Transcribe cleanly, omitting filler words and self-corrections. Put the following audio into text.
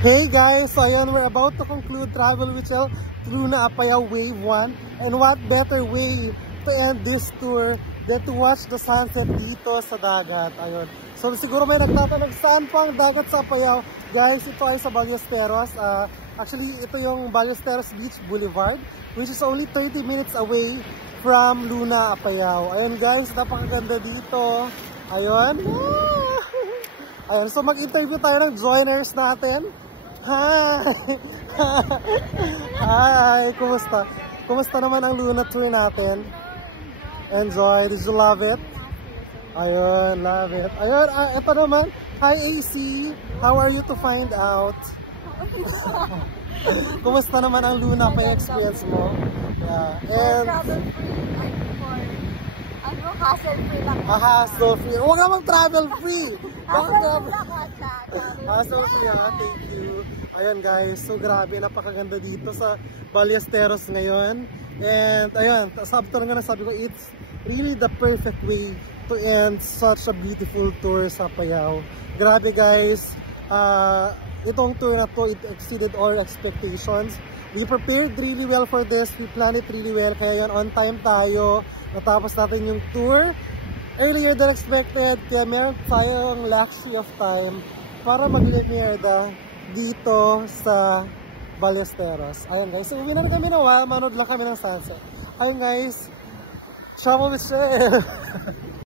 Hey guys, so ayan, we're about to conclude Travel with Shell through na Apayao Wave 1. And what better way to end this tour than to watch the sunset dito sa dagat. Ayun. So siguro may nagtatanong saan pa ang dagat sa Apayao. Guys, ito ay sa Ballesteros. Actually, ito yung Ballesteros Beach Boulevard, which is only 30 minutes away from Luna, Apayao. Ayun guys, napakaganda dito. Ayun. Ayun, so mag-interview tayo ng joiners natin. Hi! Hi! Kumusta? Kumusta naman ang Luna tour natin? Enjoy? Did you love it? Ayun, love it. Ayun, ito naman. Hi AC! How are you to find out? Kumusta naman ang Luna pa experience mo? Yeah. And hassle-free lang. Hassle-free. Huwag ka mag-travel free. Hassle-free ha. Thank you. Ayan guys. So grabe. Napakaganda dito sa Ballesteros ngayon. And ayan. After nga sabi ko, it's really the perfect way to end such a beautiful tour sa Apayao. Grabe guys. Itong tour na to, it exceeded all expectations. We prepared really well for this. We planned it really well. Kaya yan, on time tayo. Natapos natin yung tour earlier than expected. Kaya meron tayong luxury of time para mag-limierda dito sa Ballesteros. Ayun guys, so uwi na kami na manood lang kami ng sunset. Ayun guys, travel with Shell.